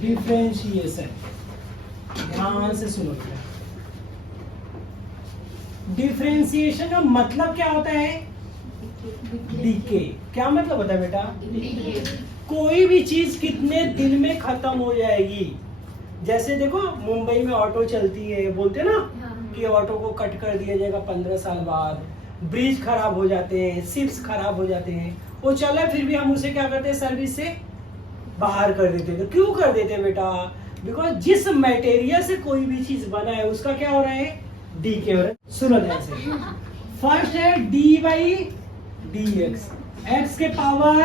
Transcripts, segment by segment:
Differentiation. ध्यान से सुनो। डिफरेंशिएशन का मतलब क्या होता है? डीके। क्या मतलब होता है बेटा? कोई भी चीज कितने दिन में खत्म हो जाएगी। जैसे देखो मुंबई में ऑटो चलती है, बोलते ना कि ऑटो को कट कर दिया जाएगा 15 साल बाद। ब्रिज खराब हो जाते हैं, शिप्स खराब हो जाते हैं, वो चला फिर भी हम उसे क्या करते हैं? सर्विस से बाहर कर देते हैं। तो क्यों कर देते हैं बेटा? बिकॉज जिस मटेरियल से कोई भी चीज बना है उसका क्या हो रहा है? डीके हो रहा है। सुनो ध्यान से। फर्स्ट है D by D X, X के पावर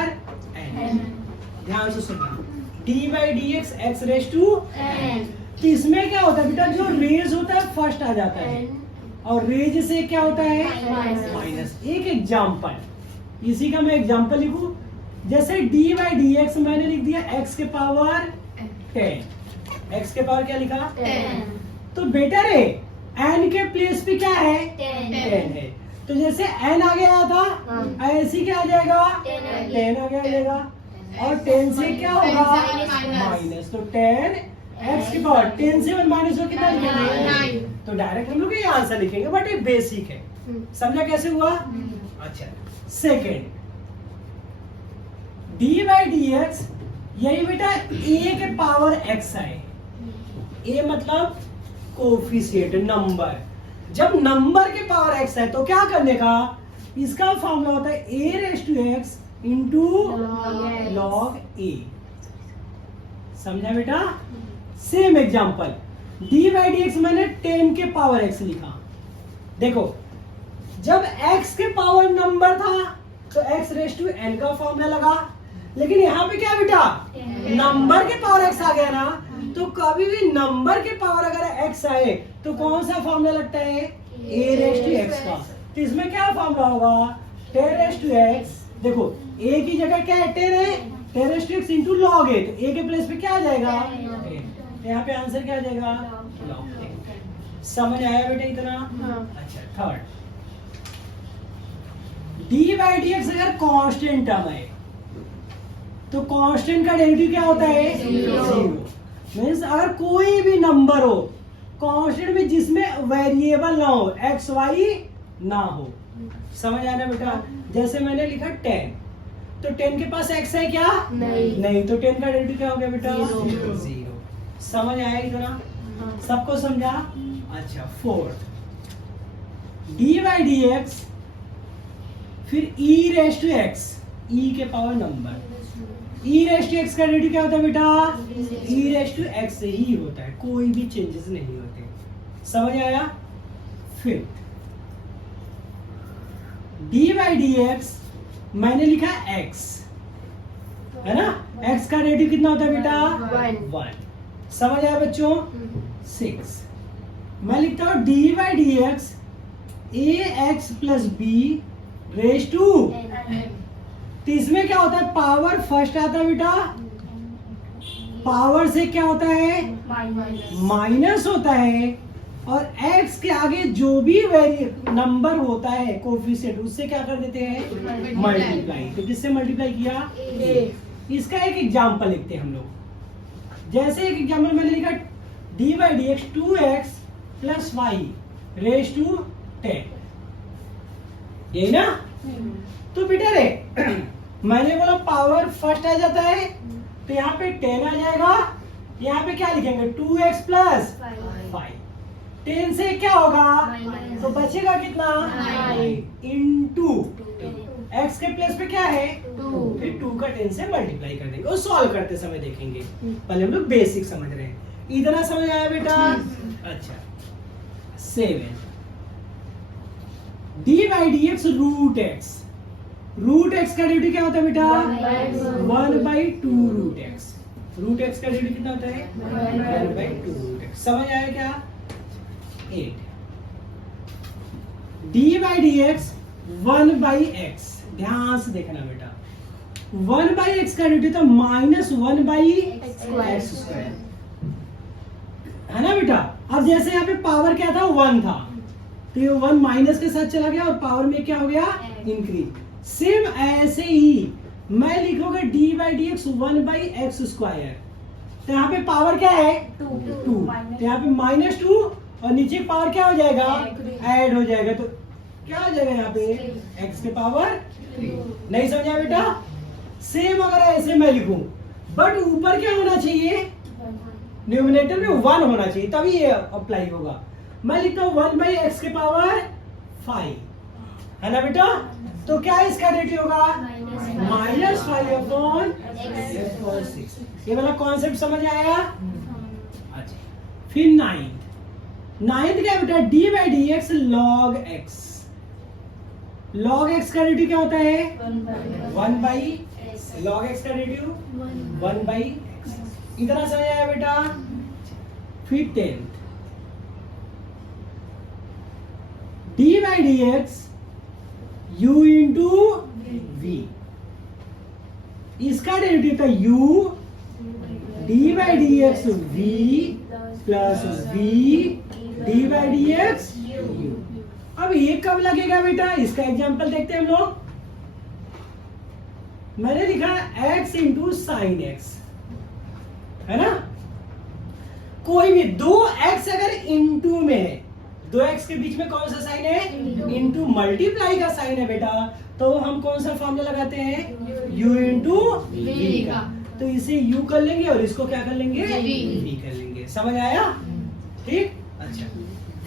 एन। ध्यान से सुनना, D by D X, X raise to N. तो इसमें क्या होता है बेटा? जो रेज होता है फर्स्ट आ जाता है और रेज से क्या होता है? माइनस। एक एग्जाम्पल, इसी का मैं एग्जाम्पल लिखूं। जैसे डी बाई डी एक्स मैंने लिख दिया एक्स के पावर 10। एक्स के पावर क्या लिखा? 10। तो बेटर है एन के प्लेस पे क्या है? 10 है। तो जैसे एन आगे आया था ऐसे क्या आ जाएगा? 10 आगे आ जाएगा। और 10 से क्या होगा? माइनस। तो 10 एक्स के पावर 10 से 1 माइनस हो कितना लिखेंगे? तो डायरेक्ट हम लोग ये आंसर लिखेंगे, बट ये बेसिक है। समझा कैसे हुआ? अच्छा, second d by D x, यही बेटा ए के पावर एक्स है। ए मतलब कोफिशिएंट, नंबर। जब नंबर के पावर एक्स है तो क्या करने का? इसका फॉर्मूला होता है a raise to x into log a. समझा बेटा? Same example, d by D x मैंने 10 के पावर एक्स लिखा। देखो जब x के पावर नंबर था तो x रेज टू n का फॉर्मूला लगा, लेकिन यहाँ पे क्या बेटा? नंबर के पावर x आ गया ना, तो कभी भी नंबर के पावर अगर x आए तो कौन सा फॉर्मूला लगता है? a रेज टू x का। तो इसमें क्या फॉर्मूला होगा? 10 रेज टू x। देखो a की जगह क्या है? 10 है, 10 raise to x into log a. तो a के प्लेस पे क्या आ जाएगा? 10। यहाँ पे आंसर क्या आ जाएगा? लॉग ए। समझ आया बेटा इतना? अच्छा, third, D by D x अगर कांस्टेंट टर्म है तो कांस्टेंट का डेरिवेटिव क्या होता है? जीरो। मींस अगर कोई भी नंबर हो कांस्टेंट में जिसमें वेरिएबल ना हो, एक्स वाई ना हो। समझ आ रहा है बेटा? जैसे मैंने लिखा 10, तो 10 के पास x है क्या? नहीं। तो 10 का डेरिवेटिव क्या हो गया बेटा? जीरो। समझ आया इतना? सबको समझा? अच्छा, fourth, d by D x फिर e raise to x, e के power number. e raise to x का डेरिवेटिव क्या होता है बेटा? e रेज टू x से ही होता है, कोई भी चेंजेस नहीं होते। समझ आया? Fifth, d by D x मैंने लिखा x, है ना? x का डेरिवेटिव कितना होता है बेटा? 1। समझ आया बच्चों? 6, मैं लिखता हूं d by D x a x plus b raise to. तो इसमें क्या होता है? पावर फर्स्ट आता है बेटा, पावर से क्या होता है? माइनस होता है, और x के आगे जो भी नंबर होता है कोफिशिएंट उससे क्या कर देते हैं? मल्टीप्लाई। तो किससे मल्टीप्लाई किया? a। इसका एक एग्जांपल लिखते हैं हम लोग। जैसे एक एग्जांपल मैंने लिखा d by D x 2x plus y raise to 10, यही ना? तो बेटा रे मैंने बोला पावर फर्स्ट आ जाता है, तो यहाँ पे 10 आ जाएगा। यहाँ पे क्या लिखेंगे? 2x plus 5। 10 से क्या होगा? तो बचेगा कितना? 9 इंटू x के प्लेस पे क्या है? 2। फिर 2 का 10 से मल्टीप्लाई कर देंगे, वो सॉल्व करते समय देखेंगे। पहले हम लोग बेसिक समझ रहे हैं। इतना समझ आया बेटा? अच्छा, 7, d by D x root x. Root x का डेरिवेटिव क्या होता है बेटा? 1 by 2 root x. Root x का डेरिवेटिव कितना होता है? 1 बाई 2 रूट एक्स। समझ आया क्या? 8, D by D x 1 by x. ध्यान से देखना बेटा, 1 बाई एक्स का डेरिवेटिव था -1 बाई एक्स स्क्वायर, है ना बेटा? अब जैसे यहाँ पे पावर क्या था? 1 था, तो ये 1 माइनस के साथ चला गया और पावर में क्या हो गया? इंक्रीज। सेम ऐसे ही मैं लिखूंगा D by D x 1 by x square, तो यहाँ पे पावर क्या है 2, तो यहाँ पे -2 और नीचे पावर क्या हो जाएगा ऐड हो जाएगा, तो क्या हो जाएगा यहाँ पे x के पावर 3। नहीं समझा बेटा? सेम अगर ऐसे मैं लिखूं बट ऊपर क्या होना चाहिए, न्यूमरेटर में 1 होना चाहिए तभी ये अप्लाई होगा। मैं लिखता हूँ 1/x के पावर 5, है ना बेटा? तो क्या इसका डेरिवेटिव होगा -5/6। ये वाला कॉन्सेप्ट समझ आया? अच्छा, फिर नाइन्थ क्या बेटा, d/dx log x। log x का डेरिवेटिव क्या होता है 1/x। log x का डेरिवेटिव 1/x। इतना समझ आया बेटा? फिर 10th d/dx u into v। इसका डेरिवेटिव था u d/dx v plus v d/dx u। अब ये कब लगेगा बेटा? इसका एग्जांपल देखते हैं हम लोग। मैंने लिखा x इंटू साइन x, है ना? कोई भी 2x अगर इंटू में है, 2x के बीच में कौन सा साइन है इंटू, मल्टीप्लाई का साइन है बेटा, तो हम कौन सा फॉर्मूला लगाते हैं u इंटू v का। तो इसे u कर लेंगे और इसको क्या कर लेंगे v कर लेंगे। समझ आया? ठीक। अच्छा,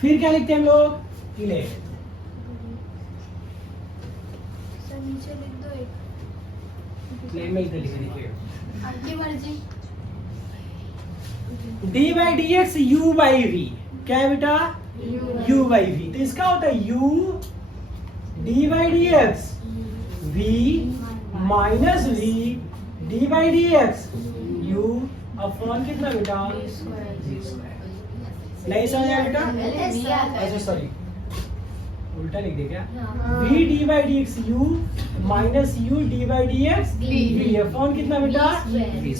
फिर क्या लिखते हैं हम लोग 11। नीचे लिख दो एक। नहीं, मैं इधर लिखे आपकी मर्जी। d/dx u/v क्या है बेटा u/v। तो इसका होता है u d/dx v minus v d/dx u upon कितना बेटा v²। नहीं समझा बेटा? अच्छा सॉरी, उल्टा लिख दे क्या? v d/dx u minus u d/dx v upon कितना बेटा v²।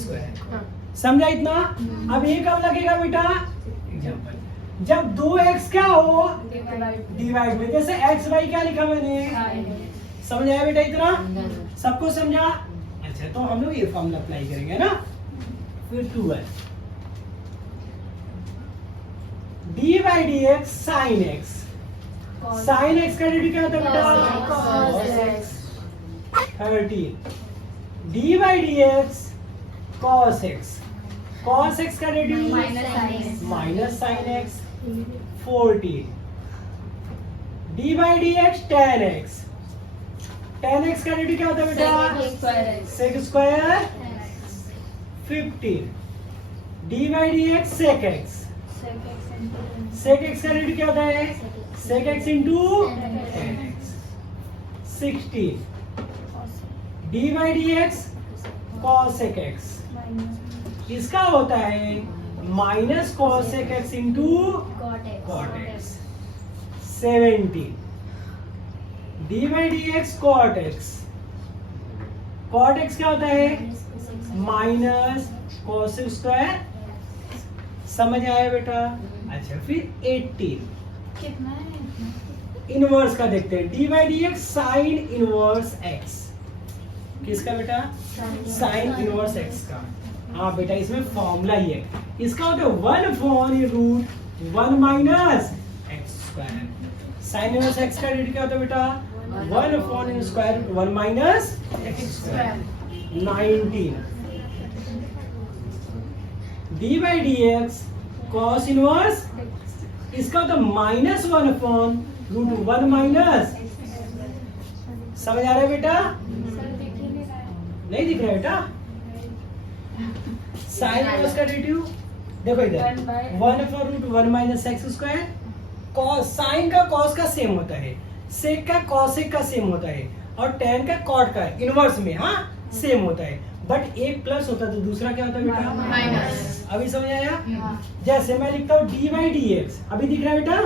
समझा इतना? अब ये कब लगेगा बेटा? एग्जांपल, जब 2x क्या हो डिवाइड में, जैसे x y क्या लिखा मैंने, समझ आया बेटा इतना? सबको समझा? अच्छा, तो हम लोग ये फॉर्मूला अप्लाई करेंगे ना। फिर 2x d/dx sin x। sin x का डेरिवेटिव क्या होता है बेटा cos x। 13 d/dx cos x। cos x का derivative minus sin x। 14 d/dx tan x। tan x का डेरिवेटिव क्या होता है बेटा sec²। 15 d/dx sec x। sec x का डेरिवेटिव क्या होता है sec x into tan x। 16 d/dx cos sec x। इसका होता है minus cos sec x into cot x। 17 d/dx cot x। cot x क्या होता है माइनस cos स्क्वायर। समझ आया बेटा? अच्छा, फिर 18 कितना है? इनवर्स का देखते हैं। d/dx sine inverse x। किसका बेटा? साइन इनवर्स x का। हाँ बेटा, इसमें फॉर्मूला ही है। इसका होता है 1/√1 minus x²। Sine inverse x का डेरिवेटिव क्या होता है बेटा 1/√1 minus x²। 19 d/dx cos inverse, इसका होता है -1/√1 माइनस। समझ आ रहा है बेटा? नहीं दिख रहा है बेटा? साइन इनवर्स का डेरिवेटिव देखो इधर 1/√1 माइनस x²। cos साइन का cos का सेम होता है, sec का cosec का सेम होता है, और tan का cot का इनवर्स में हाँ सेम होता है, बट एक प्लस होता है तो दूसरा क्या होता है बेटा माइनस। अभी समझ आया? जैसे मैं लिखता हूँ d/dx, अभी दिख रहा है बेटा?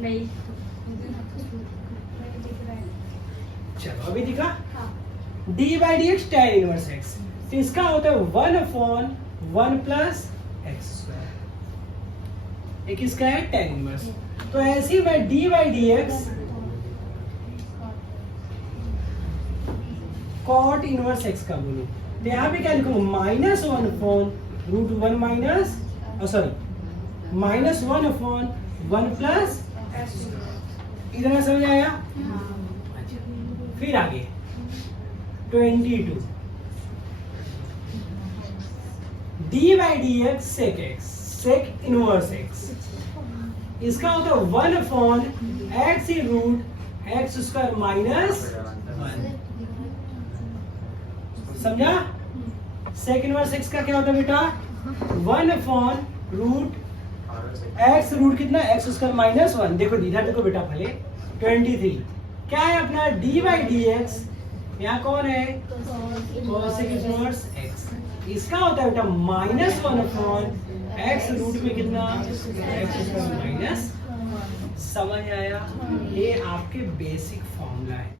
नहीं। चलो अभी दिखा। d/dx tan इनवर्स x, तो इसका होता है 1/1 प्लस x²। एक इसका है tan इनवर्स। तो ऐसे ही मैं d/dx cot इनवर्स x का बोलूं, तो यहाँ पे क्या लिखूंगा -1/√1 root 1 minus sorry minus 1/1 plus, इतना समझ आया? फिर आगे 22 d by D x sec x, sec inverse x, इसका होता है 1/x in root x square minus 1। समझा? सेक इनवर्स एक्स का क्या होता है बेटा? 1/रूट एक्स, रूट कितना? X square minus 1। देखो इधर देखो बेटा पहले 23 क्या है अपना? डी बाई डी एक्स, यहाँ कौन है? कोसेक इनवर्स एक्स, इसका होता है बेटा -1/x रूट में कितना? X square minus. समझ आया? ये आपके बेसिक फॉर्मूला है।